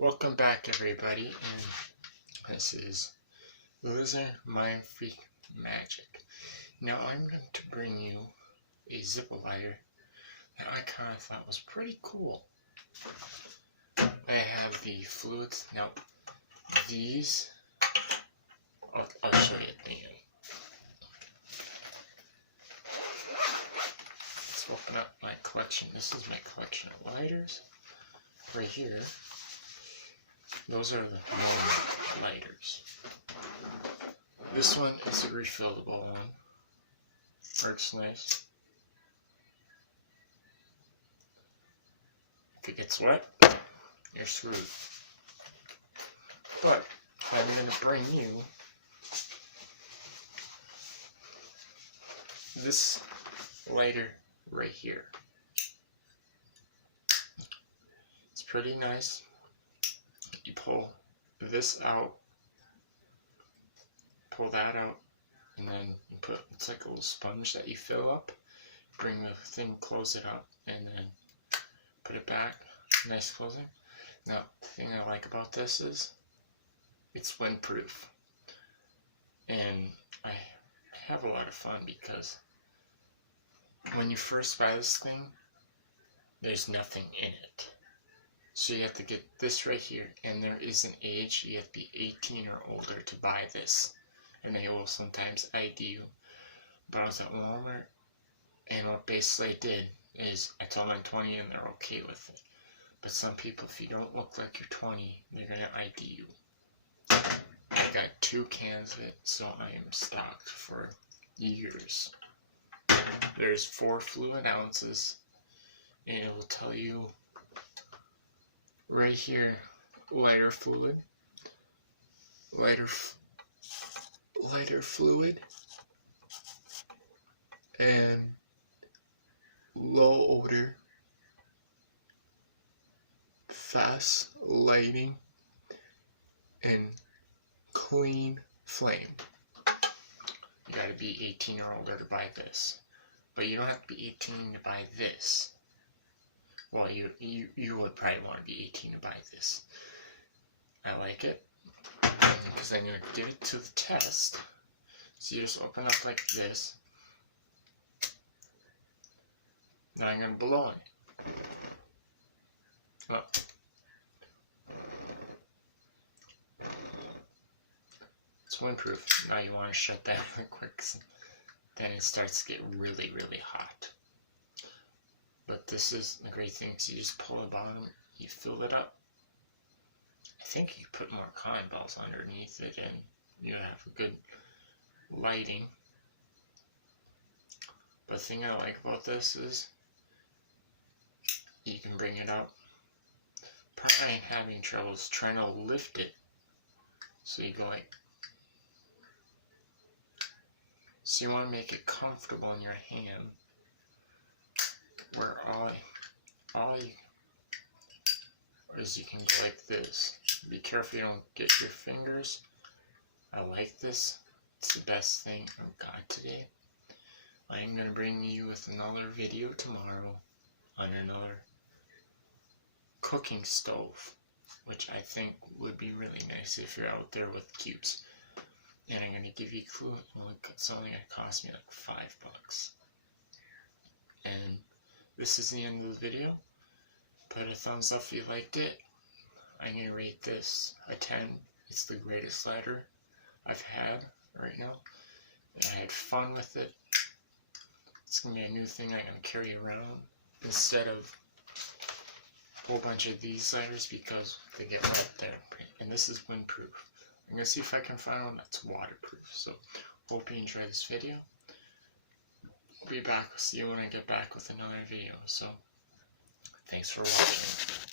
Welcome back, everybody, and this is Loser Mind Freak Magic. Now I'm going to bring you a Zippo lighter that I kind of thought was pretty cool. I have the fluids. Now these, I'll show you at the end. Let's open up my collection. This is my collection of lighters. Right here, those are the normal lighters. This one is a refillable one. Works nice. If it gets wet, you're screwed. But I'm going to bring you this lighter right here. It's pretty nice. You pull this out, pull that out, and then you put, it's like a little sponge that you fill up, bring the thing, close it up, and then put it back. Nice closing. Now, the thing I like about this is it's windproof, and I have a lot of fun because when you first buy this thing, there's nothing in it. So you have to get this right here, and there is an age. You have to be 18 or older to buy this, and they will sometimes ID you. But I was at Walmart, and what basically I did is I told them I'm 20 and they're okay with it. But some people, if you don't look like you're 20, they're gonna ID you. I got 2 cans of it, so I am stocked for years. There's 4 fluid ounces, and it will tell you right here, lighter fluid, lighter fluid, and low odor, fast lighting, and clean flame. You gotta be 18 or older to buy this, but you don't have to be 18 to buy this. Well, you would probably want to be 18 to buy this. I like it because I'm going to give it to the test. So you just open up like this. Now I'm going to blow on it. Oh. It's windproof. Now you want to shut that real quick. Then it starts to get really, really hot. But this is the great thing, so you just pull the bottom, you fill it up. I think you put more cotton balls underneath it and you have a good lighting. But the thing I like about this is you can bring it up. Part I am having trouble is trying to lift it. So you go like, so you want to make it comfortable in your hand, where all you is you can go like this. Be careful you don't get your fingers. I like this. It's the best thing I've got today. I'm going to bring you with another video tomorrow on another cooking stove, which I think would be really nice if you're out there with cubes. And I'm going to give you a clue. Something that cost me like $5. And this is the end of the video. Put a thumbs up if you liked it. I'm going to rate this a 10. It's the greatest lighter I've had right now. And I had fun with it. It's going to be a new thing I'm going to carry around instead of a whole bunch of these lighters because they get wet there. And this is windproof. I'm going to see if I can find one that's waterproof. So hope you enjoy this video. I'll be back. See you when I get back with another video. So thanks for watching.